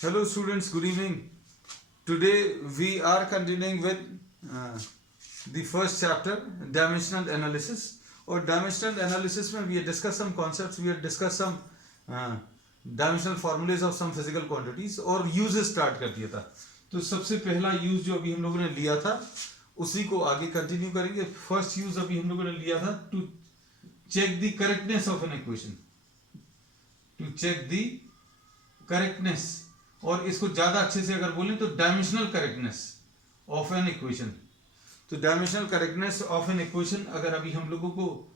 Hello students, good evening. Today we are continuing with the first chapter, dimensional analysis. और dimensional analysis में we have discussed some concepts, we have discussed some dimensional formulas of some physical quantities और uses start कर दिया था. तो सबसे पहला use जो अभी हम लोगों ने लिया था उसी को आगे कंटिन्यू करेंगे. फर्स्ट यूज अभी हम लोगों ने लिया था to check the correctness of an equation, to check the correctness, और इसको ज्यादा अच्छे से अगर बोलें तो dimensional correctness of an equation. तो dimensional correctness of an equation अगर अभी हम लोगों को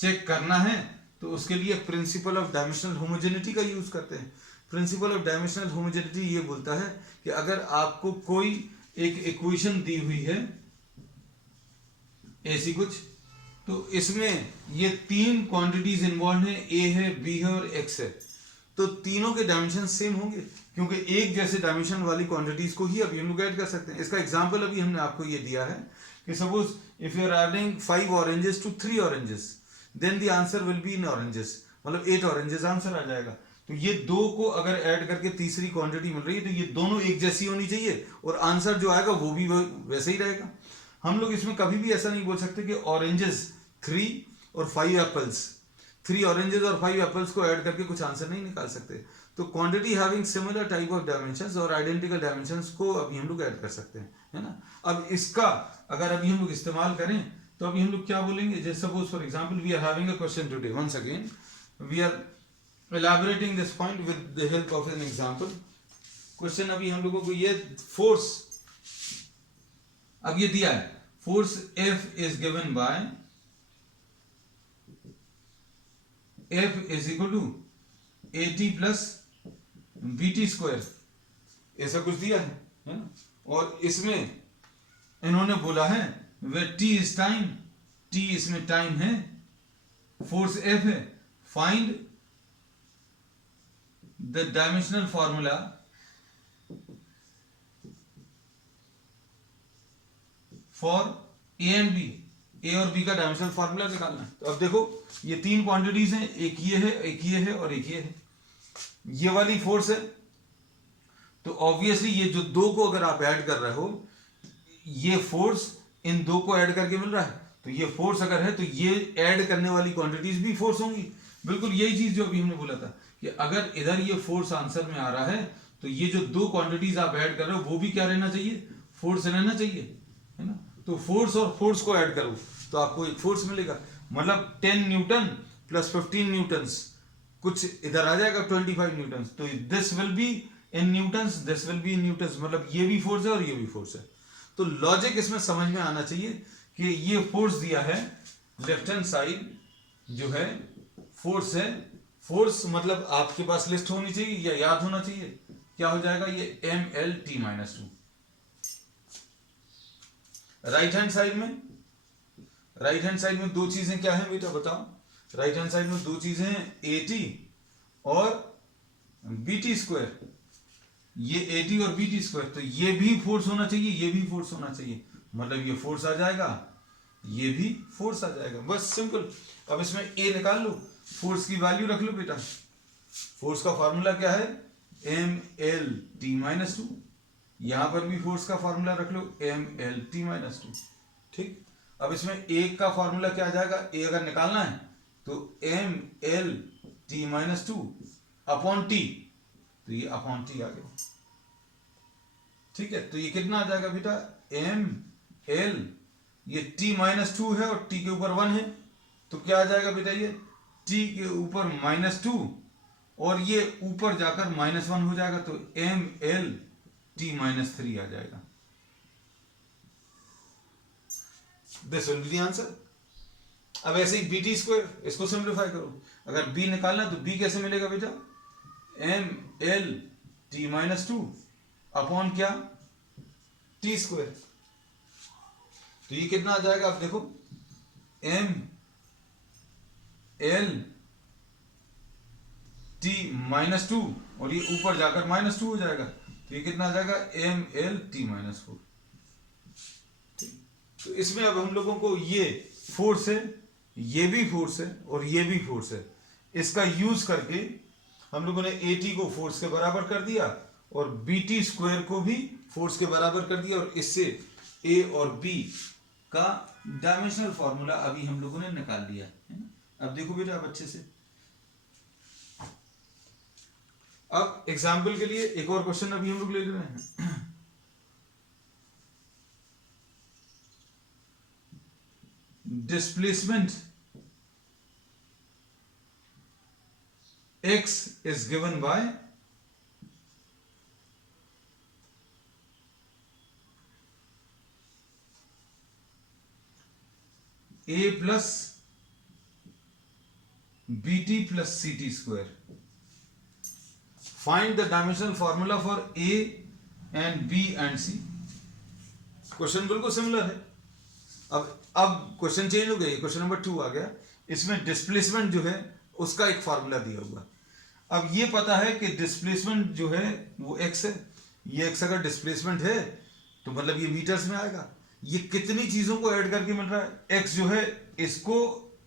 चेक करना है तो उसके लिए प्रिंसिपल ऑफ डायमेंशनल होमोजेनिटी का यूज करते हैं. प्रिंसिपल ऑफ डायमेंशनल होमोजेनिटी ये बोलता है कि अगर आपको कोई एक इक्वेशन दी हुई है ऐसी कुछ, तो इसमें ये तीन क्वांटिटीज इन्वॉल्व है, ए है, बी है और एक्स है. तो तीनों के डायमेंशन सेम होंगे क्योंकि एक जैसे डायमेंशन वाली क्वांटिटीज को ही अभी हम लोग ऐड कर सकते हैं. इसका एग्जांपल अभी हमने आपको ये दिया है कि suppose if you are adding 5 oranges to 3 oranges then the answer will be in oranges, मतलब 8 ऑरेंजेस आंसर आ जाएगा. तो ये दो को अगर ऐड करके तीसरी क्वांटिटी मिल रही है तो ये दोनों एक जैसी होनी चाहिए और आंसर जो आएगा वो भी वैसे ही रहेगा. हम लोग इसमें कभी भी ऐसा नहीं बोल सकते कि ऑरेंजेस 3 और 5 एप्पल्स, 3 ऑरेंजेस और 5 एप्पल्स को ऐड करके कुछ आंसर नहीं निकाल सकते. तो quantity having similar type of dimensions और आइडेंटिकल डायमेंशंस को अभी हम लोग ऐड कर सकते हैं, है ना. अब इसका अगर अभी हम लोग इस्तेमाल करें तो अभी हम लोग क्या बोलेंगे, जैसे suppose for example we are having a question today, once again we are elaborating this point with the help of an example. Question अभी हम लोगों को ये फोर्स, अब ये दिया है force F is given by F is equal to AT plus BT square, ऐसा कुछ दिया है ना. और इसमें इन्होंने बोला है where T is time, T इसमें टाइम है, फोर्स F है, find the dimensional formula for A and B, A और B का डायमेंशनल फार्मूला निकालना है. तो अब देखो ये तीन क्वांटिटीज हैं, एक ये है, एक ये है और एक ये है. ये वाली फोर्स है तो ऑब्वियसली ये जो दो को अगर आप ऐड कर रहे हो, ये फोर्स इन दो को ऐड करके मिल रहा है, तो ये फोर्स अगर है तो ये ऐड करने वाली क्वांटिटीज भी फोर्स होंगी. बिल्कुल यही चीज जो अभी हमने बोला था कि अगर इधर ये फोर्स आंसर में आ रहा है तो ये जो दो क्वांटिटीज आप ऐड कर रहे हो वो भी क्या रहना चाहिए, फोर्स रहना चाहिए, है ना. तो फोर्स और फोर्स को ऐड करो तो आपको एक फोर्स मिलेगा, मतलब 10 न्यूटन प्लस 15 न्यूटन्स, कुछ इधर आ जाएगा 25 न्यूटन्स. तो this will be in Newton's, this will be in Newton's, मतलब ये भी फोर्स है और ये भी फोर्स है. तो लॉजिक इसमें समझ में आना चाहिए कि ये फोर्स दिया है, लेफ्ट हैंड साइड जो है फोर्स है, फोर्स मतलब आपके पास लिस्ट होनी चाहिए या याद होना चाहिए, क्या हो जाएगा ये MLT-2. राइट हैंड साइड में दो चीजें क्या है बेटा बताओ. राइट हैंड साइड में दो चीजें हैं, AT और BT स्क्वायर. ये AT और BT स्क्वायर, तो ये भी फोर्स होना चाहिए, ये भी फोर्स होना चाहिए, मतलब ये फोर्स आ जाएगा, ये भी फोर्स आ जाएगा, बस सिंपल. अब इसमें A निकाल लो, फोर्स की वैल्यू रख लो बेटा. फोर्स का फार्मूला क्या है, MLT-2. यहां पर भी फोर्स का फार्मूला रख लो, MLT-2. ठीक. अब इसमें A का फार्मूला क्या आ जाएगा, A अगर निकालना है तो MLT-2 अपॉन T, तो ये अपॉन T आ गया. ठीक है, तो ये कितना आ जाएगा बेटा, ML, ये T-2 है और T के ऊपर 1 है, तो क्या आ जाएगा बेटा, ये T के ऊपर -2 और ये ऊपर जाकर -1 हो जाएगा, तो MLT-3 आ जाएगा. This will be the answer. अब ऐसे ही BT स्क्वायर, इसको सिंप्लीफाई करो, अगर B निकालना तो B कैसे मिलेगा बेटा, MLT-2 अपॉन क्या, T स्क्वायर. तो ये कितना आ जाएगा, आप देखो MLT-2 और ये ऊपर जाकर -2 हो जाएगा, तो ये कितना आ जाएगा, MLT-4. ठीक. तो इसमें अब हम लोगों को ये फोर्स है, ये भी फोर्स है और ये भी फोर्स है, इसका यूज करके हम लोगों ने AT को फोर्स के बराबर कर दिया और BT स्क्वायर को भी फोर्स के बराबर कर दिया, और इससे A और B का डायमेंशनल फॉर्मूला अभी हम लोगों ने निकाल लिया है ना। अब देखो बेटा, अब अच्छे से, अब एग्जाम्पल के लिए एक और क्वेश्चन अभी हम लोग ले रहे हैं। Displacement x is given by a plus bt plus ct square. Find the dimensional formula for a and b and c. Question बिल्कुल सिमिलर है। अब क्वेश्चन चेंज हो गया, क्वेश्चन नंबर 2 आ गया। इसमें डिस्प्लेसमेंट जो है उसका एक फार्मूला दिया हुआ। अब ये पता है कि डिस्प्लेसमेंट जो है वो x है, ये x अगर डिस्प्लेसमेंट है तो मतलब ये मीटर्स में आएगा। ये कितनी चीजों को ऐड करके मिल रहा है, x जो है इसको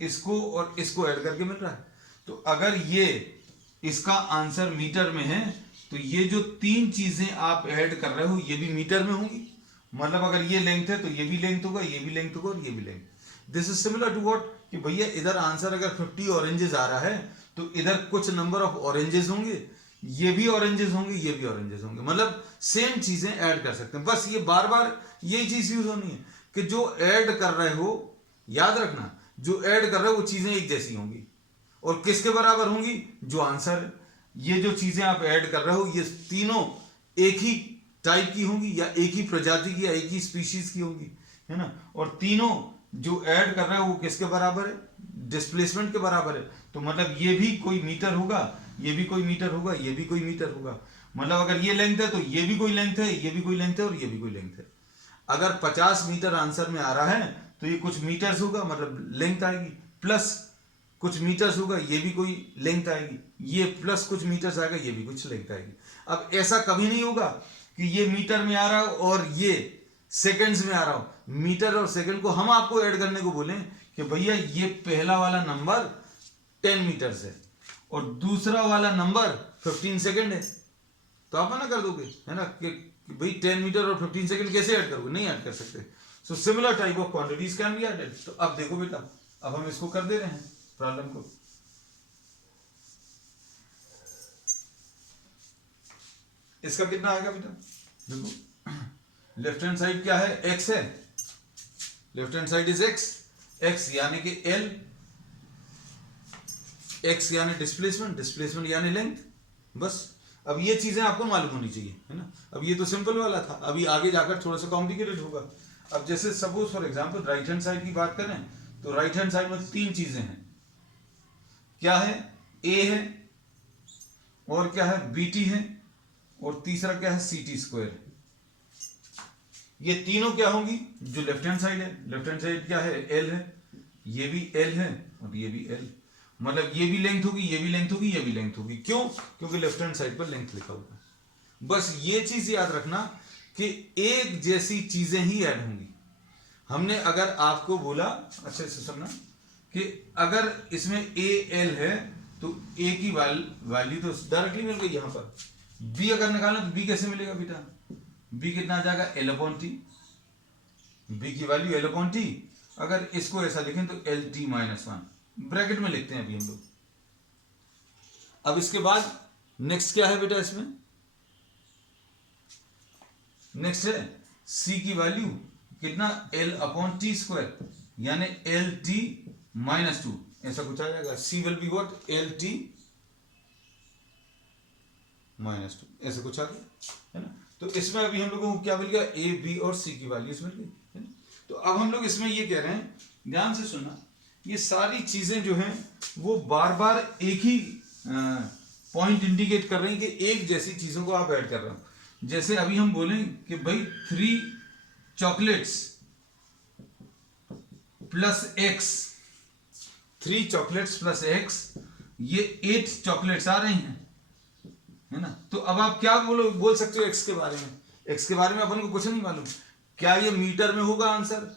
इसको और इसको ऐड करके मिल रहा है। तो अगर ये इसका आंसर मीटर में है तो ये जो 3 चीजें आप ऐड कर रहे हो ये भी मीटर में होंगी। मतलब अगर ये लेंथ है तो ये भी लेंथ होगा, ये भी लेंथ होगा और ये भी length. This is similar to what, कि भैया इधर आंसर अगर 50 ऑरेंजेस आ रहा है तो इधर कुछ नंबर ऑफ ऑरेंजेस होंगे, ये भी ऑरेंजेस होंगे, ये भी ऑरेंजेस होंगे। मतलब सेम चीजें ऐड कर सकते हैं। बस ये बार बार यही चीज यूज होनी है कि जो ऐड कर रहे हो, याद रखना, जो ऐड कर रहे हो वो चीजें एक जैसी होंगी और किसके बराबर होंगी, जो आंसर है। ये जो चीजें आप ऐड कर रहे हो ये तीनों एक ही टाइप की होंगी या एक ही प्रजाति की या एक ही स्पीशीज की होंगी, है ना। और तीनों जो ऐड कर रहा है वो किसके बराबर है, डिस्प्लेसमेंट के बराबर है। तो मतलब ये भी कोई मीटर होगा, ये भी कोई मीटर होगा, ये भी कोई मीटर होगा। मतलब अगर ये लेंथ है तो ये भी कोई लेंथ है, ये भी कोई लेंथ है और ये भी कोई लेंथ है। अगर 50 मीटर आंसर में आ रहा है तो ये कुछ मीटर्स होगा, मतलब लेंथ आएगी, प्लस कुछ मीटर्स होगा, ये भी कोई लेंथ आएगी, ये प्लस कुछ मीटर्स आएगा, ये भी कुछ लेंथ आएगी। अब ऐसा कभी नहीं होगा कि ये मीटर में आ रहा हो और ये सेकंड्स में आ रहा हो। मीटर और सेकंड को हम आपको ऐड करने को बोलें कि भैया ये पहला वाला नंबर 10 मीटर्स है और दूसरा वाला नंबर 15 सेकंड है, तो आप मना कर दोगे, है ना, कि भाई 10 मीटर और 15 सेकंड कैसे ऐड करोगे, नहीं ऐड कर सकते। So similar type of quantities can be added. तो अब देखो बेटा, अब हम इसको कर दे रहे हैं प्रॉब्लम को। इसका कितना आएगा बेटा, देखो लेफ्ट हैंड साइड क्या है, x है, left hand side is x यानी कि L, x यानी डिस्प्लेसमेंट, डिस्प्लेसमेंट यानी लेंथ। बस अब ये चीजें आपको मालूम होनी चाहिए, है ना। अब ये तो सिंपल वाला था, अभी आगे जाकर थोड़ा सा कॉम्प्लिकेटेड होगा। अब जैसे suppose for example right hand side की बात करें तो राइट हैंड साइड में 3 चीजें हैं। क्या है, a है, और क्या है, bt है, और तीसरा क्या है, ct स्क्वायर। ये तीनों क्या होंगी, जो लेफ्ट हैंड साइड है, लेफ्ट हैंड साइड क्या है, L है, ये भी L है और ये भी L। मतलब ये भी लेंथ होगी, ये भी लेंथ होगी, ये भी लेंथ होगी। क्यों, क्योंकि लेफ्ट हैंड साइड पर लेंथ लिखा हुआ है। बस ये चीज याद रखना कि एक जैसी चीजें ही ऐड होंगी। हमने अगर आपको बोला, अच्छे से सुनना, कि अगर इसमें AL है तो A की वैल्यू तो डायरेक्टली मिल गई यहां पर। B अगर निकालना तो B कैसे मिलेगा बेटा, B कितना आ जाएगा, L/T। B की वैल्यू L/T। अगर इसको ऐसा लिखें तो LT - 1 ब्रैकेट में लिखते हैं अभी हम लोग। अब इसके बाद नेक्स्ट क्या है बेटा, इसमें नेक्स्ट है C की वैल्यू कितना, L/T स्क्वायर यानी LT - 2, ऐसा कुछ आ जाएगा। C will be what, LT - 2, ऐसे कुछ आ गया, है ना। तो इसमें अभी हम लोगों को क्या मिल गया, A, B और C की वैल्यूज मिल गई, है ना। तो अब हम लोग इसमें ये कह रहे हैं, ध्यान से सुनना, ये सारी चीजें जो हैं वो बार बार एक ही पॉइंट इंडिकेट कर रही हैं कि एक जैसी चीजों को आप ऐड कर रहे हो। जैसे अभी हम बोलें कि भाई 3 chocolates plus x, 3 chocolates plus x, ये 8 चॉकलेट्स आ रही हैं, है ना। तो अब आप क्या बोल सकते हो x के बारे में, x के बारे में अपन को कुछ नहीं मालूम। क्या ये मीटर में होगा आंसर,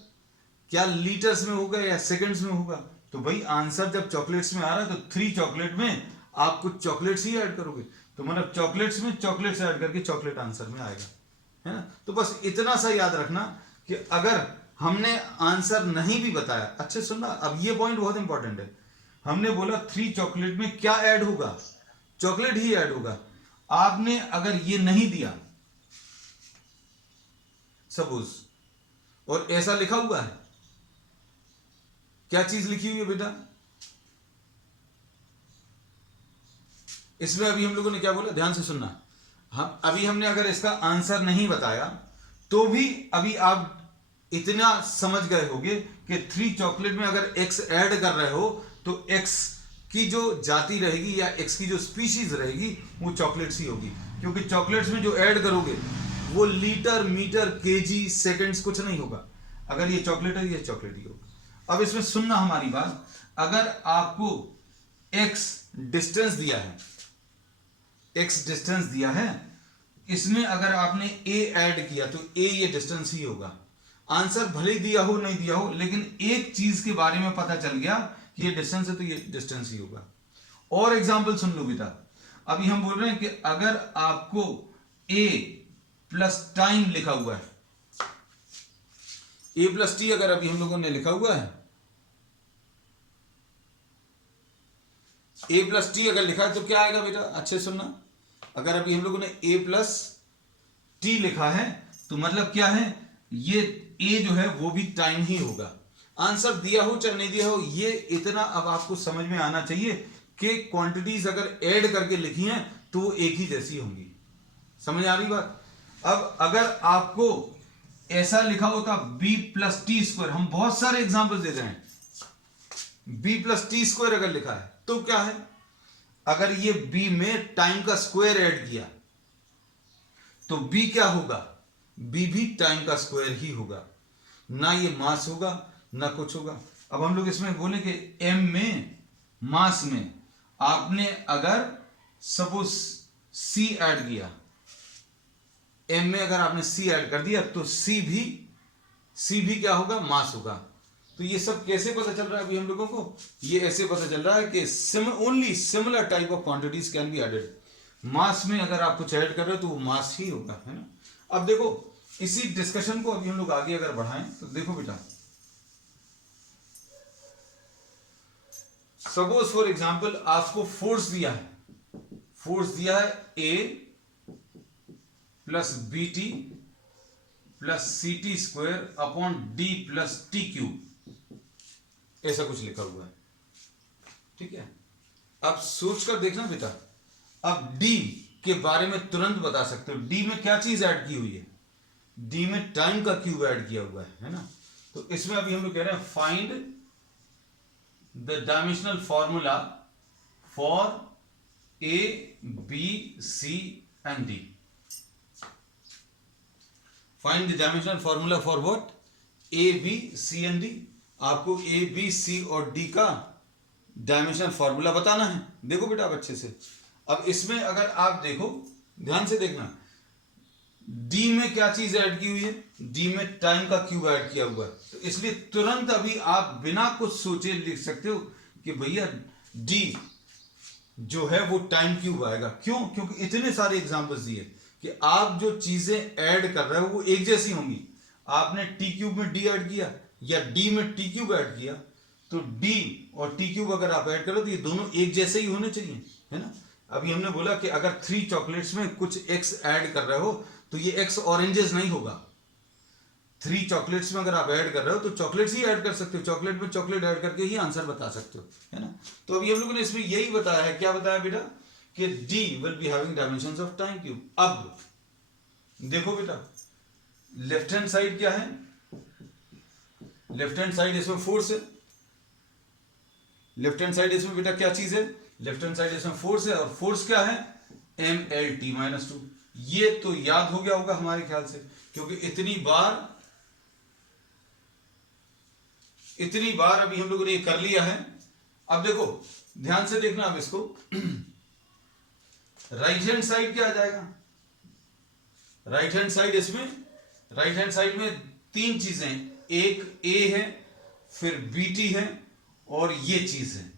क्या लीटर्स में होगा या सेकंड्स में होगा। तो भाई आंसर जब चॉकलेट्स में आ रहा है तो 3 चॉकलेट में आप कुछ चॉकलेट्स ही ऐड करोगे, तो मतलब चॉकलेट्स में चॉकलेट्स ऐड करके चॉकलेट आंसर में आएगा, है ना। तो बस इतना सा याद रखना कि अगर हमने आंसर नहीं भी बताया, अच्छे सुनना, अब ये पॉइंट बहुत इंपॉर्टेंट है, हमने बोला 3 चॉकलेट में क्या ऐड होगा, चॉकलेट ही ऐड होगा। आपने अगर ये नहीं दिया सपोज, और ऐसा लिखा हुआ है, क्या चीज लिखी हुई है बेटा, इसमें अभी हम लोगों ने क्या बोला, ध्यान से सुनना, हम अभी हमने अगर इसका आंसर नहीं बताया तो भी अभी आप इतना समझ गए होगे कि 3 चॉकलेट में अगर x ऐड कर रहे हो तो x की जो जाति रहेगी या x की जो स्पीशीज रहेगी वो चॉकलेट्स ही होगी, क्योंकि चॉकलेट्स में जो ऐड करोगे वो लीटर, मीटर, केजी, सेकंड्स कुछ नहीं होगा। अगर ये चॉकलेट है, ये चॉकलेट ही होगा। अब इसमें सुनना हमारी बात, अगर आपको x डिस्टेंस दिया है, x डिस्टेंस दिया है, इसमें अगर आपने a ऐड किया तो a ये डिस्टेंस ही होगा। आंसर भले ही दिया हो नहीं दिया हो, लेकिन एक चीज के बारे में पता चल गया कि ये डिस्टेंस है तो ये डिस्टेंस ही होगा। और एग्जांपल सुन लो बेटा, अभी हम बोल रहे हैं कि अगर आपको a प्लस टाइम लिखा हुआ है, a प्लस टी अगर अभी हम लोगों ने लिखा हुआ है, a प्लस टी अगर लिखा है तो क्या आएगा बेटा, अच्छे सुनना, अगर अभी हम लोगों ने a प्लस टी लिखा है तो मतलब क्या है, ये a जो है वो भी टाइम ही होगा। आंसर दिया हो चाहे नहीं दिया हो, ये इतना अब आपको समझ में आना चाहिए कि क्वांटिटीज अगर ऐड करके लिखी हैं तो वो एक ही जैसी होंगी। समझ आ रही बात। अब अगर आपको ऐसा लिखा होता b प्लस टी स्क्वायर, हम बहुत सारे एग्जाम्पल दे रहे हैं, b प्लस टी स्क्वायर अगर लिखा है तो क्या है, अगर ये b में टाइम का स्क्वायर ऐड किया तो b क्या होगा, b भी टाइम का स्क्वायर ही होगा, ना ये मास होगा ना कुछ होगा। अब हम लोग इसमें बोले कि m में, मास में आपने अगर सपोज c ऐड किया, m में अगर आपने c ऐड कर दिया तो c भी क्या होगा, मास होगा। तो ये सब कैसे पता चल रहा है अभी हम लोगों को, ये ऐसे पता चल रहा है कि only similar type of quantities can be added. Mass में अगर आप कुछ ऐड कर रहे हो तो वो मास ही होगा, है ना। अब देखो इसी डिस्कशन को अभी हम लोग आगे अगर बढ़ाएं तो देखो बेटा, सपोज फॉर एग्जांपल आपको फोर्स दिया है a plus B T plus C T square upon D plus T cube, ऐसा कुछ लिखा हुआ है, ठीक है। अब सोच कर देखना बेटा, अब d के बारे में तुरंत बता सकते हो, d में क्या चीज ऐड की हुई है, d में टाइम का क्यूब ऐड किया हुआ है ना। तो इसमें अभी हम लोग कह रहे हैं find the dimensional formula for a b c and d। Find the dimensional formula for what, a b c and d। आपको a b c और d का डायमेंशनल फॉर्मूला बताना है। देखो बेटा आप अच्छे से, अब इसमें अगर आप देखो, ध्यान से देखना, d में क्या चीज ऐड की हुई है, d में टाइम का क्यूब ऐड किया हुआ है, तो इसलिए तुरंत अभी आप बिना कुछ सोचे लिख सकते हो कि भैया d जो है वो टाइम क्यूब आएगा। क्यों, क्योंकि इतने सारे एग्जांपल्स दिए कि आप जो चीजें ऐड कर रहे हो वो एक जैसी होंगी। आपने टी क्यूब में d ऐड किया या d में टी क्यूब ऐड किया, तो d और टी क्यूब अगर आप ऐड करो तो ये दोनों एक जैसे ही होने चाहिए, है ना। अभी हमने बोला कि अगर 3 चॉकलेट्स में कुछ x ऐड कर रहे हो तो ये x ऑरेंजेस नहीं होगा। 3 चॉकलेट्स में अगर आप ऐड कर रहे हो तो चॉकलेट्स ही ऐड कर सकते हो, चॉकलेट में चॉकलेट ऐड करके ही आंसर बता सकते हो, है ना। तो अभी हम लोगों ने इसमें यही बताया है, क्या बताया बेटा, कि d will be having dimensions of time cube. अब देखो बेटा, लेफ्ट हैंड साइड क्या है, लेफ्ट हैंड साइड इसमें फोर्स है, लेफ्ट हैंड साइड इसमें बेटा क्या चीज है, लेफ्ट हैंड साइड इसमें फोर्स है, और फोर्स क्या है, mlt-2। ये तो याद हो गया होगा हमारे ख्याल से, क्योंकि इतनी बार अभी हम लोगों ने ये कर लिया है। अब देखो ध्यान से देखना, अब इसको राइट हैंड साइड क्या आ जाएगा, राइट हैंड साइड, इसमें राइट हैंड साइड में 3 चीजें, एक a है, फिर bt है और ये चीज है।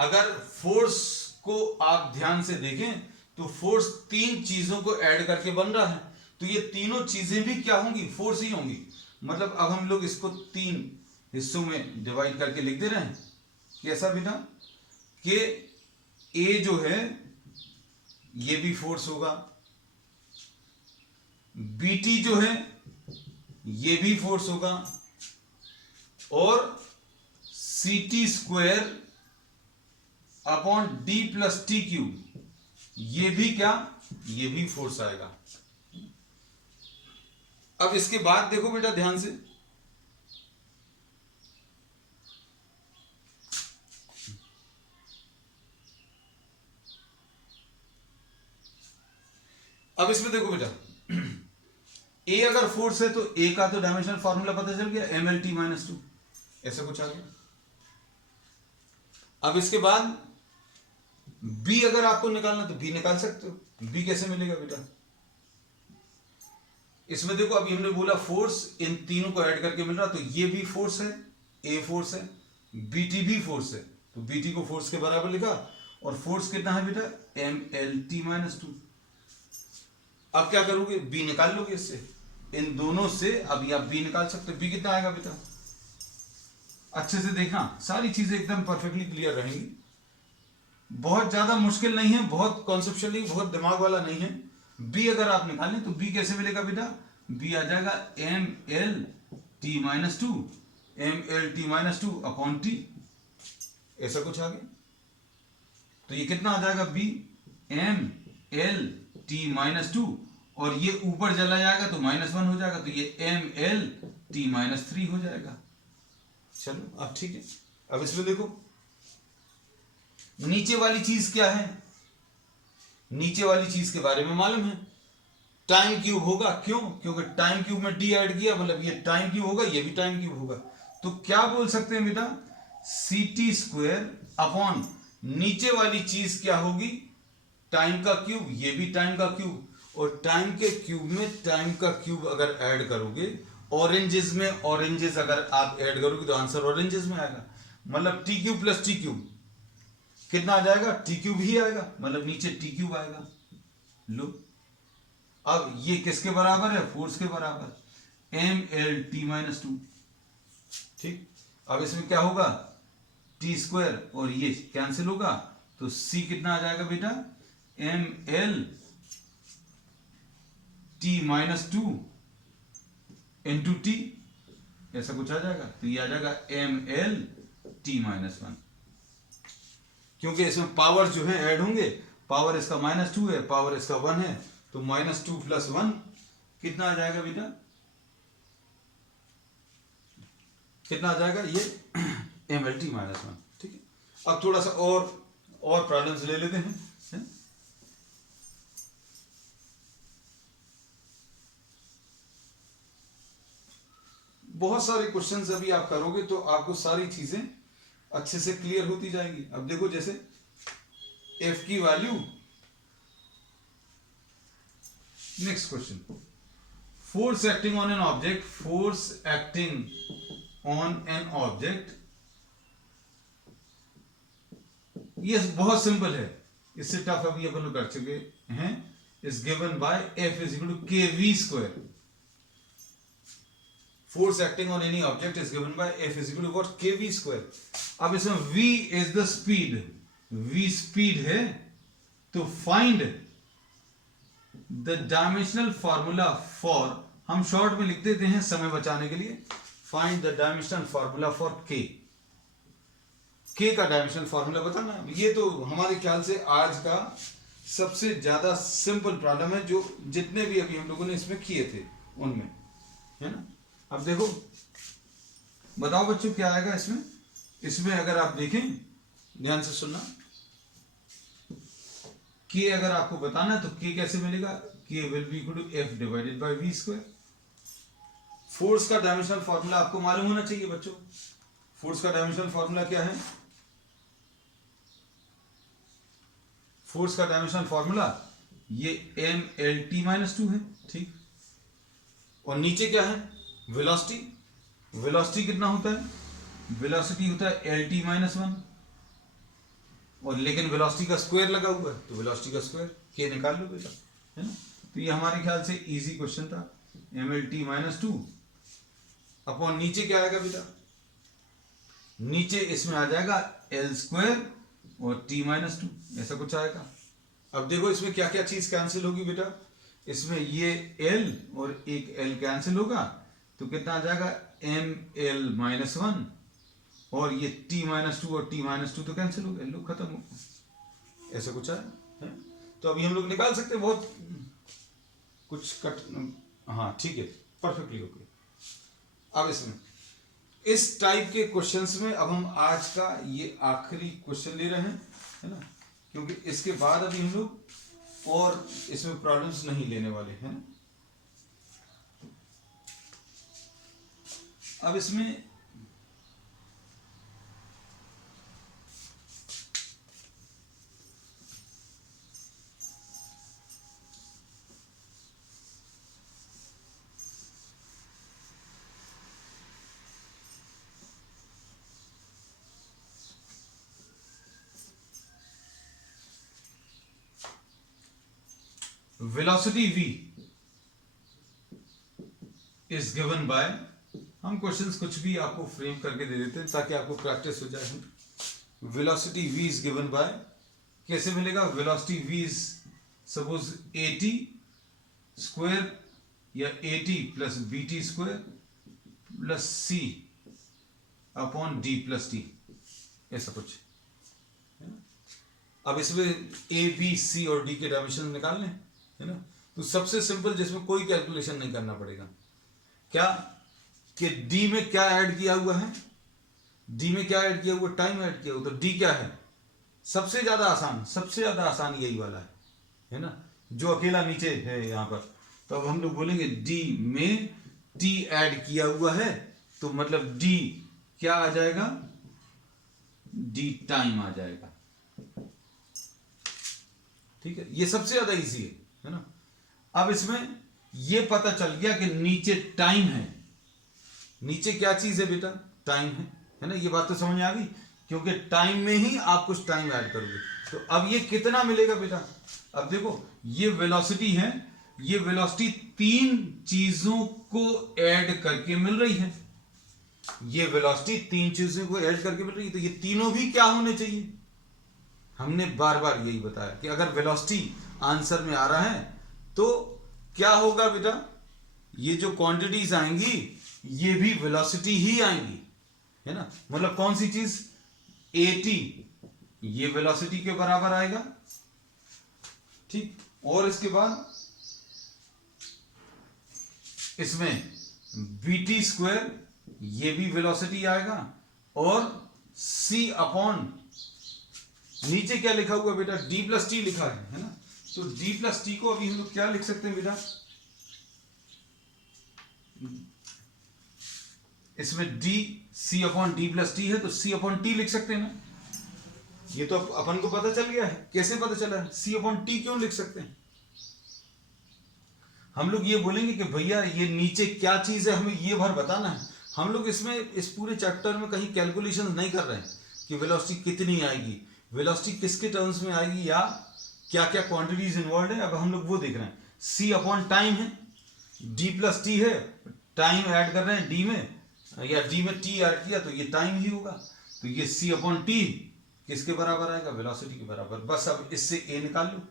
अगर फोर्स को आप ध्यान से देखें तो फोर्स तीन चीजों को ऐड करके बन रहा है, तो ये तीनों चीजें भी क्या होंगी, फोर्स ही होंगी। मतलब अब हम लोग इसको तीन हिस्सों में डिवाइड करके लिख दे रहे हैं। कैसा बेटा, कि ए जो है ये भी फोर्स होगा, बीटी जो है ये भी फोर्स होगा, और ct square upon D plus T cube ये भी क्या, ये भी फोर्स आएगा। अब इसके बाद देखो बेटा ध्यान से, अब इसमें देखो बेटा, ए अगर फोर्स है तो ए का तो डायमेंशनल फॉर्मूला पता चल गया, M L T minus two, ऐसा कुछ आ गया। अब इसके बाद बी अगर आपको निकालना तो बी निकाल सकते हो। बी कैसे मिलेगा बेटा, इसमें देखो अभी हमने बोला फोर्स इन तीनों को ऐड करके मिल रहा, तो ये भी फोर्स है, ए फोर्स है, बीटी भी फोर्स है, तो बीटी को फोर्स के बराबर लिखा, और फोर्स कितना है बेटा, M L T minus two. अब क्या करोगे, बी निकाल लोगे इससे, इन दोनों से अभी आप बी निकाल सकते हो। बी कितना आएगा बेटा, अच्छे से देखना, सारी चीजें एकदम परफेक्टली क्लियर रहेंगी, बहुत ज्यादा मुश्किल नहीं है, बहुत कॉन्सेप्चुअली बहुत दिमाग वाला नहीं है। बी अगर आप निकालें तो बी कैसे मिलेगा बेटा, बी आ जाएगा M L T minus two, M L T minus two upon T, ऐसा कुछ आ गया। तो ये कितना आ जाएगा, B M L T minus two, और ये ऊपर चला जाएगा तो माइनस वन हो जाएगा, तो ये M L T minus three हो जाएगा। चलो अब ठीक है। अब इसमें देखो नीचे वाली चीज क्या है, नीचे वाली चीज के बारे में मालूम है, टाइम क्यूब होगा। क्यों, क्योंकि टाइम क्यूब में डी ऐड किया, मतलब ये टाइम क्यूब होगा, ये भी टाइम क्यूब होगा। तो क्या बोल सकते हैं बेटा, सी टी स्क्वायर अपॉन नीचे वाली चीज क्या होगी, टाइम का क्यूब, ये भी टाइम का क्यूब, और टाइम के क्यूब में टाइम का क्यूब अगर ऐड करोगे, ऑरेंजेस में ऑरेंजेस अगर आप ऐड करोगे तो आंसर ऑरेंजेस में आएगा। मतलब T cube plus T cube कितना आ जाएगा, टी क्यूब ही आएगा, मतलब नीचे टी क्यूब आएगा। लो अब ये किसके बराबर है, फोर्स के बराबर, M L T minus two. ठीक, अब इसमें क्या होगा, टी स्क्वायर और ये कैंसिल होगा, तो सी कितना आ जाएगा बेटा, M L T minus two into T, ऐसा कुछ आ जाएगा। तो ये आ जाएगा M L T minus one, क्योंकि इसमें पावर जो है ऐड होंगे, पावर इसका माइनस टू है, पावर इसका वन है, तो माइनस टू प्लस वन कितना आ जाएगा बेटा, कितना आ जाएगा, ये M L T minus one. ठीक है, अब थोड़ा सा और प्रॉब्लम्स ले लेते हैं। बहुत सारे क्वेश्चंस अभी आप करोगे तो आपको सारी चीजें अच्छे से क्लियर होती जाएंगी। अब देखो जैसे एफ की value, next question, force acting on an object, force acting on an object, ये बहुत सिंपल है, इससे टफ अभी अपन लोग कर चुके हैं, is given by F is equal to K V square. Force acting on any object is given by F is equal to what, K V square. अब इसमें v इज द स्पीड, v स्पीड है, तो find the dimensional formula for, हम शॉर्ट में लिख देते हैं समय बचाने के लिए, find the dimensional formula for k। k का डायमेंशनल फॉर्मूला बताना। ये तो हमारे ख्याल से आज का सबसे ज्यादा सिंपल प्रॉब्लम है, जो जितने भी अभी हम लोगों ने इसमें किए थे उनमें, है ना। अब देखो बताओ बच्चों क्या आएगा इसमें, इसमें अगर आप देखें ध्यान से सुनना, के अगर आपको बताना है तो के कैसे मिलेगा, K will be equal to F divided by V square. Force का डायमेंशनल फॉर्मूला आपको मालूम होना चाहिए बच्चों, फोर्स का डायमेंशनल फॉर्मूला क्या है, फोर्स का डायमेंशनल फॉर्मूला ये M L T minus two है। ठीक, और नीचे क्या है, वेलोसिटी, वेलोसिटी कितना होता है, वेलोसिटी होता है एल टी माइनस वन। और लेकिन वेलोसिटी का स्क्वायर लगा हुआ है, तो वेलोसिटी का स्क्वायर के निकाल लो बेटा, है ना। तो ये हमारे ख्याल से इजी क्वेश्चन था। mlt माइनस 2 अपॉन नीचे क्या आएगा बेटा, नीचे इसमें आ जाएगा एल स्क्वायर और t माइनस 2, ऐसा कुछ आएगा। अब देखो इसमें क्या क्या चीज कैंसिल होगी बेटा, इसमें ये l और एक l कैंसिल होगा, तो कितना आ जाएगा ml माइनस 1, और ये t माइनस 2 और t माइनस 2 तो कैंसिल हो गए, लो खत्म हो गया, ऐसा कुछ है। तो अभी हम लोग निकाल सकते हैं, बहुत कुछ कट, हाँ ठीक है, परफेक्टली ओके। अब इसमें इस टाइप के क्वेश्चंस में अब हम आज का ये आखिरी क्वेश्चन ले रहे हैं, है ना, क्योंकि इसके बाद अभी हम लोग और इसमें प्रॉब्लम्स नहीं लेने वाले हैं ना। अब इसमें velocity v is given bye, हम क्वेश्चंस कुछ भी आपको फ्रेम करके दे देते हैं ताकि आपको प्रैक्टिस हो जाए। Velocity v is given bye, कैसे मिलेगा, velocity v is suppose at square या at plus bt square plus c upon d plus t, ऐसा कुछ। अब इसमें a b c और d के डायमेंशन निकालने, है ना। तो सबसे सिंपल जिसमें कोई कैलकुलेशन नहीं करना पड़ेगा, क्या कि d में क्या ऐड किया हुआ है, d में क्या ऐड किया हुआ, टाइम ऐड किया हुआ, तो d क्या है, सबसे ज्यादा आसान यही वाला है ना, जो अकेला नीचे है यहाँ पर। तो अब हम लोग बोलेंगे d में t ऐड किया हुआ है, तो मतलब d क्या आ जाएगा, d टाइम आ जाएगा, ठीक है। ये सबसे ज्यादा इजी है ना। अब इसमें ये पता चल गया कि नीचे टाइम है, नीचे क्या चीज है बेटा, टाइम है ना, ये बात तो समझ में आ गई, क्योंकि टाइम में ही आप कुछ टाइम ऐड करोगे। तो अब ये कितना मिलेगा बेटा, अब देखो ये वेलोसिटी है, ये वेलोसिटी तीन चीजों को ऐड करके मिल रही है, ये वेलोसिटी तीन चीजों को ऐड करके मिल रही है, तो ये तीनों भी क्या होने चाहिए, हमने बार बार यही बताया कि अगर वेलोसिटी आंसर में आ रहा है तो क्या होगा बेटा, ये जो क्वांटिटीज आएंगी ये भी वेलोसिटी ही आएंगी, है ना। मतलब कौन सी चीज, at ये वेलोसिटी के बराबर आएगा, ठीक, और इसके बाद इसमें bt स्क्वायर ये भी वेलोसिटी आएगा, और c अपॉन नीचे क्या लिखा हुआ बेटा, d प्लस टी लिखा है ना। तो d प्लस टी को अभी हम लोग क्या लिख सकते हैं बेटा, इसमें d c upon D plus T है, तो c अपॉन टी लिख सकते हैं ना। ये तो अपन को पता चल गया है, कैसे पता चला है, c अपॉन टी क्यों लिख सकते हैं, हम लोग ये बोलेंगे कि भैया ये नीचे क्या चीज है हमें ये भर बताना है। हम लोग इसमें इस पूरे चैप्टर में कहीं कैलकुलेशन नहीं कर रहे हैं कि वेलोसिटी कितनी आएगी, वेलोसिटी किसके टर्म्स में आएगी, या क्या क्या क्वांटिटीज इन्वॉल्व है, अब हम लोग वो देख रहे हैं। c अपॉन टाइम है, d प्लस टी है, टाइम ऐड कर रहे हैं d में, या d में t ऐड किया तो ये टाइम ही होगा, तो ये c अपॉन टी किसके बराबर आएगा, वेलोसिटी के बराबर। बस अब इससे a निकाल लो,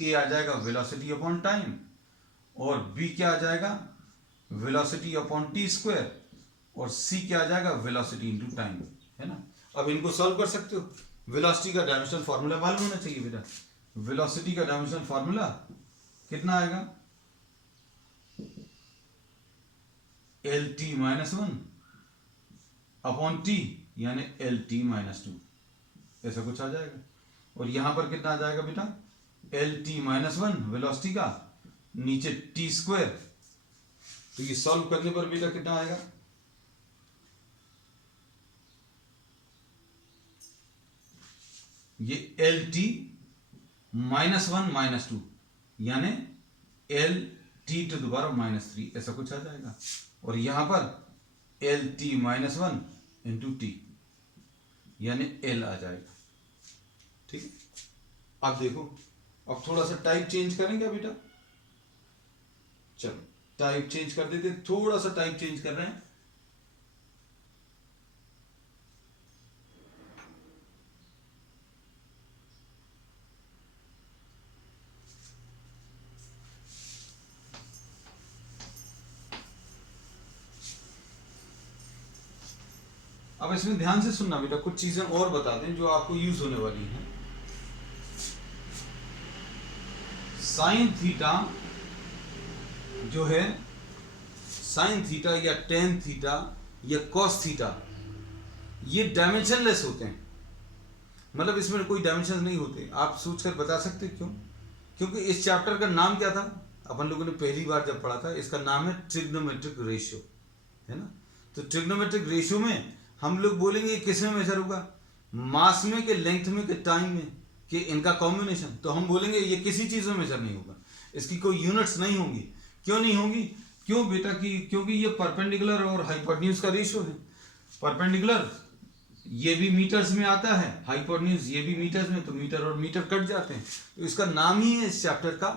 a आ जाएगा वेलोसिटी अपॉन टाइम, और b क्या आ जाएगा, वेलोसिटी अपॉन टी स्क्वायर, और c क्या आ जाएगा, वेलोसिटी इनटू टाइम, है ना। अब इनको सॉल्व कर सकते हो, वेलोसिटी का डायमेंशनल फार्मूला मालूम होना चाहिए बेटा, वेलोसिटी का डायमेंशनल फार्मूला कितना आएगा, L T minus 1 upon T यानी एल टी माइनस 2, ऐसा कुछ आ जाएगा। और यहां पर कितना आ जाएगा बेटा, एल टी माइनस 1 वेलोसिटी का, नीचे टी स्क्वायर, तो ये सॉल्व करने पर बेटा कितना आएगा, ये एल टी माइनस 1 माइनस 2 यानी L T to the power minus 3, ऐसा कुछ आ जाएगा। और यहां पर L T minus 1 into T यानी एल आ जाएगा, ठीक है। अब देखो, अब थोड़ा सा टाइप चेंज करेंगे बेटा, चलो टाइप चेंज कर देते, थोड़ा सा टाइप चेंज कर रहे हैं। अब इसमें ध्यान से सुनना बेटा, कुछ चीजें और बता दें जो आपको यूज होने वाली हैं। साइन थीटा जो है, साइन थीटा या टेन थीटा या कॉस थीटा, ये डायमेंशनलेस होते हैं, मतलब इसमें कोई डायमेंशन नहीं होते। आप सोचकर बता सकते क्यों? क्योंकि इस चैप्टर का नाम क्या था, अपन लोगों ने पहली बार जब पढ़ा था, इसका नाम है ट्रिग्नोमेट्रिक रेशियो, है ना। तो ट्रिग्नोमेट्रिक रेशियो में हम लोग बोलेंगे किस में मेजर होगा, मास में के लेंथ में के टाइम में कि इनका कॉम्बिनेशन। तो हम बोलेंगे ये किसी चीज में मेजर नहीं होगा, इसकी कोई यूनिट्स नहीं होंगी। क्यों नहीं होंगी? क्यों बेटा कि क्योंकि ये परपेंडिकुलर और हाइपोटेन्यूज का रेशियो है। परपेंडिकुलर ये भी मीटर्स में आता है, हाइपोटेन्यूज ये भी मीटर्स में, तो मीटर और मीटर कट जाते हैं। तो इसका नाम ही है इस चैप्टर का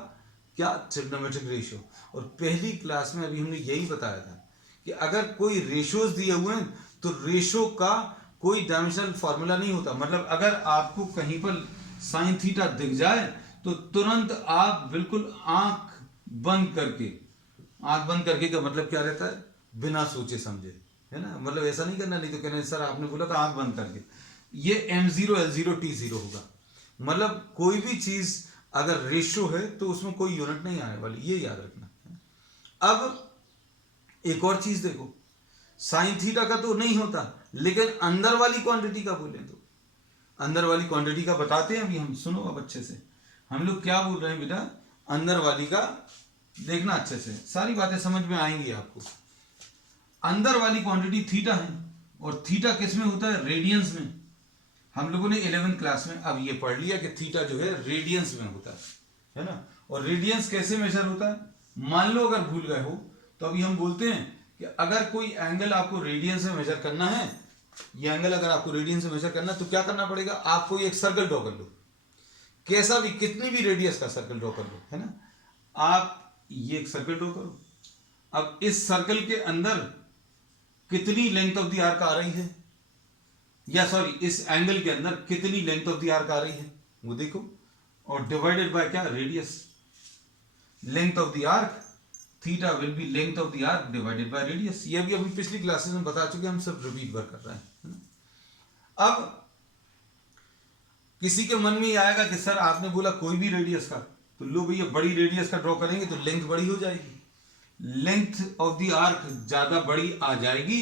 क्या, ट्रिग्नोमेट्रिक रेशियो। और पहली क्लास में अभी हमने यही बताया था कि अगर कोई रेशियोज दिए हुए हैं तो रेशियो का कोई डायमेंशनल फॉर्मूला नहीं होता। मतलब अगर आपको कहीं पर साइन थीटा दिख जाए तो तुरंत आप बिल्कुल आंख बंद करके का मतलब क्या रहता है, बिना सोचे समझे, है ना। मतलब ऐसा नहीं करना, नहीं तो कहना सर आपने बोला था आंख बंद करके। ये M0 L0 T0 होगा। मतलब कोई भी चीज अगर रेशियो है तो उसमें कोई यूनिट नहीं आने वाली, ये याद रखना। अब एक और चीज देखो, साइन थीटा का तो नहीं होता, लेकिन अंदर वाली क्वांटिटी का बोले तो अंदर वाली क्वांटिटी का बताते हैं अभी हम, सुनो अब अच्छे से। हम लोग क्या बोल रहे हैं बेटा, अंदर वाली का देखना अच्छे से, सारी बातें समझ में आएंगी आपको। अंदर वाली क्वांटिटी थीटा है, और थीटा किस में होता है, रेडियंस में। हम लोगों ने 11th क्लास में अब ये पढ़ लिया कि थीटा जो है रेडियंस में होता है ना। और रेडियंस कैसे मेजर होता है, मान लो अगर भूल गए हो तो अभी हम बोलते हैं कि अगर कोई एंगल आपको रेडियंस में मेजर करना है, ये एंगल अगर आपको रेडियंस में मेजर करना है तो क्या करना पड़ेगा, आपको एक सर्कल ड्रॉ कर लो, कैसा भी, कितनी भी रेडियस का सर्कल ड्रॉ कर लो, है ना। आप ये एक सर्कल ड्रॉ करो। अब इस सर्कल के अंदर कितनी लेंथ ऑफ द आर्क आ रही है, या सॉरी इस एंगल के अंदर कितनी लेंथ ऑफ द आर्क आ रही है वो देखो, और डिवाइडेड बाय क्या, radius. Length of the arc, theta will be length of the arc divided by radius. ये भी अभी पिछली क्लासेस में बता चुके, हम सब रिपीट बार कर रहे हैं। अब किसी के मन में आएगा कि सर आपने बोला कोई भी रेडियस का, तो लो भैया बड़ी रेडियस का ड्रॉ करेंगे तो लेंथ बड़ी हो जाएगी, लेंथ ऑफ द आर्क ज्यादा बड़ी आ जाएगी,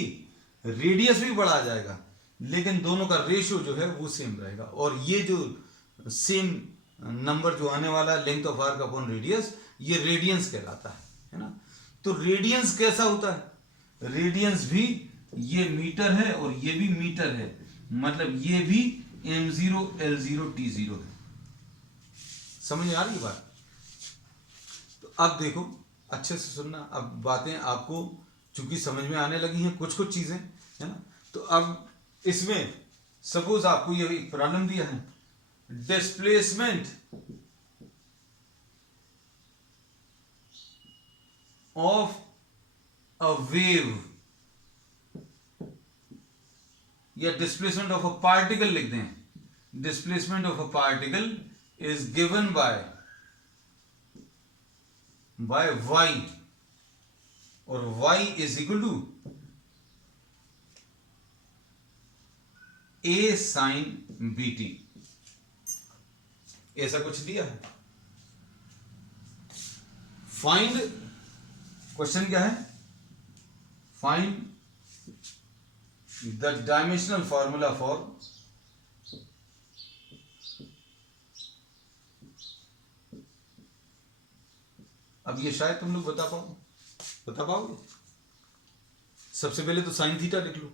रेडियस भी बड़ा आ जाएगा, लेकिन दोनों का रेशियो जो है वो सेम रहेगा। और ये जो सेम नंबर जो आने वाला है, length of arc upon radius, ये रेडियंस कहलाता है ना। तो रेडियंस कैसा होता है, रेडियंस भी ये मीटर है और ये भी मीटर है, मतलब ये भी M0 L0 T0 है। समझ में आ रही बात? तो अब देखो अच्छे से सुनना, अब बातें आपको चूंकि समझ में आने लगी हैं कुछ कुछ चीजें, है ना। तो अब इसमें सपोज आपको ये एक प्रॉब्लम दिया है, डिस्प्लेसमेंट ऑफ अ वेव या डिस्प्लेसमेंट ऑफ अ पार्टिकल लिख दें। Displacement of a particle is given by y, और y is equal to a sin bt, ऐसा कुछ दिया है। फाइंड, क्वेश्चन क्या है, find the dimensional formula for अब ये शायद तुम लोग बता पाओगे। सबसे पहले तो साइन थीटा लिख लो।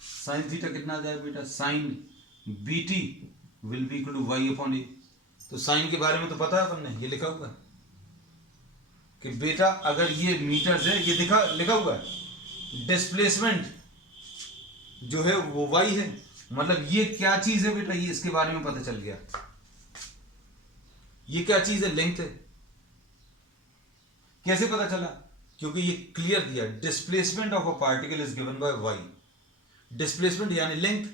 साइन थीटा कितना आ जाएगा बेटा, sine BT will be equal to Y upon A. तो साइन के बारे में तो पता है अपन ने, ये लिखा हुआ है कि बेटा अगर ये मीटर है, ये लिखा हुआ है, डिस्प्लेसमेंट जो है वो वाई है, मतलब ये क्या चीज है बेटा, ये इसके बारे में पता चल गया। ये क्या चीज है? लेंथ है। कैसे पता चला? क्योंकि ये क्लियर दिया, displacement of a particle is given by Y. Displacement यानी लेंथ,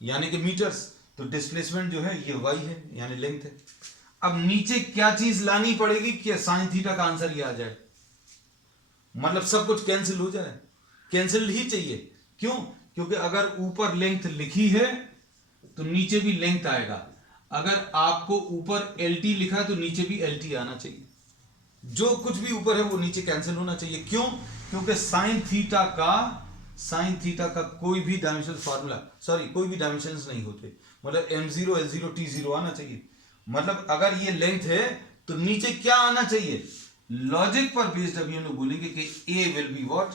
यानी कि मीटर्स, तो डिस्प्लेसमेंट जो है ये वाई है, यानी लेंथ है। अब नीचे क्या चीज लानी पड़ेगी कि साइन थीटा का आंसर ये आ जाए, मतलब सब कुछ कैंसिल हो जाए। कैंसिल ही चाहिए, क्यों? क्योंकि अगर ऊपर लेंथ लिखी है तो नीचे भी लेंथ आएगा। अगर आपको ऊपर LT लिखा है तो नीचे भी LT आना चाहिए। जो कुछ भी ऊपर है वो नीचे कैंसिल होना चाहिए। क्यों? क्योंकि साइन थीटा का कोई भी डायमेंशनल फार्मूला, सॉरी कोई भी डायमेंशंस नहीं होते, मतलब M0 L0 T0 आना चाहिए। मतलब अगर ये लेंथ है तो नीचे क्या आना चाहिए? लॉजिक पर बेस्ड अभी हम लोग बोलेंगे कि A will be what,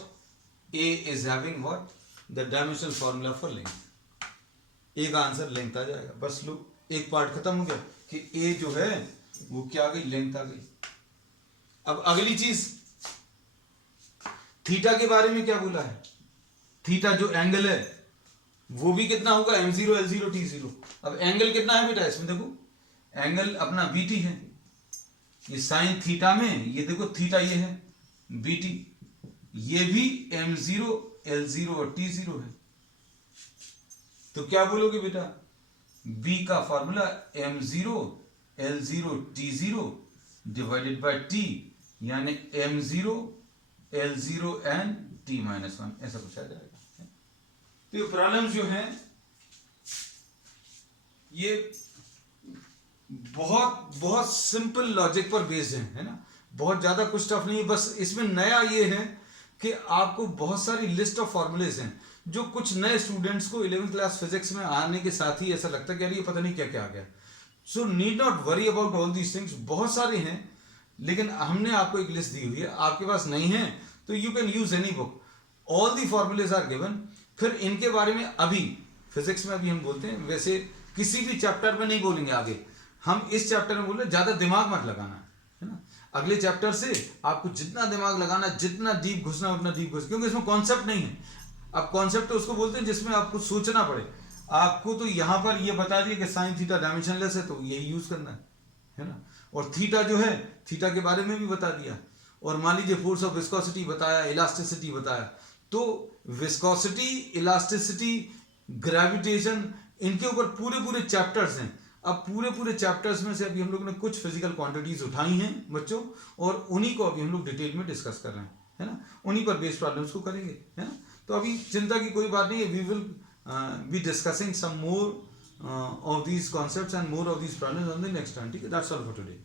A is having what, the dimensional formula for length. A का आंसर लेंथ आ जाएगा। बस लो, एक पार्ट खत्म हो गया कि A जो है वो क्या आ गई? लेंथ आ गई। अब अगली चीज, थीटा के बारे में क्या बोला है? थीटा जो एंगल है वो भी कितना होगा? M0 L0 T0। अब एंगल कितना है बेटा इसमें? देखो एंगल अपना BT है, ये साइन थीटा में, ये देखो थीटा ये है BT, ये भी M0 L0 और T0 है। तो क्या बोलोगे बेटा? B का formula M0 L0 T0 divided by T, यानी M0 L0 एंड T-1, ऐसा कुछ आ जाएगा। तो ये प्रॉब्लम्स जो हैं ये बहुत बहुत सिंपल लॉजिक पर बेस्ड है ना, बहुत ज्यादा कुछ टफ नहीं है। बस इसमें नया ये है कि आपको बहुत सारी लिस्ट ऑफ फॉर्मूलेज हैं जो कुछ नए स्टूडेंट्स को 11th क्लास फिजिक्स में आने के साथ ही ऐसा लगता है कि यार ये पता नहीं क्या क्या आ गया। So need not worry about all these things, बहुत सारे हैं, लेकिन हमने आपको एक लिस्ट दी हुई है। आपके पास नहीं है तो you can use any book, all the formulas are given. फिर इनके बारे में अभी फिजिक्स में अभी हम बोलते हैं, वैसे किसी भी चैप्टर में नहीं बोलेंगे आगे, हम इस चैप्टर में बोल रहे ज्यादा दिमाग मत लगाना है ना। अगले चैप्टर से आपको जितना दिमाग लगाना, जितना डीप घुसना उतना डीप घुस, क्योंकि इसमें कॉन्सेप्ट नहीं है। अब कॉन्सेप्ट तो उसको बोलते हैं जिसमें आपको सोचना पड़े। आपको तो यहां पर ये बता दिया कि साइन थीटा डायमेंशनलेस है तो यही यूज करना है ना। और थीटा जो है, थीटा के बारे में भी बता दिया। और मान लीजिए फोर्स ऑफ विस्कोसिटी बताया, इलास्टिसिटी बताया। तो विस्कोसिटी, इलास्टिसिटी, ग्रेविटेशन, इनके ऊपर पूरे पूरे चैप्टर्स हैं। अब पूरे पूरे चैप्टर्स में से अभी हम लोग ने कुछ फिजिकल क्वांटिटीज उठाई हैं बच्चों, और उन्हीं को अभी हम लोग डिटेल में डिस्कस कर रहे हैं, है ना। उन्हीं पर बेस्ड प्रॉब्लम्स को करेंगे, है ना। तो अभी चिंता की कोई बात नहीं है। We will be discussing some more of these concepts and more of these problems on the next time. ठीक है, that's all for today.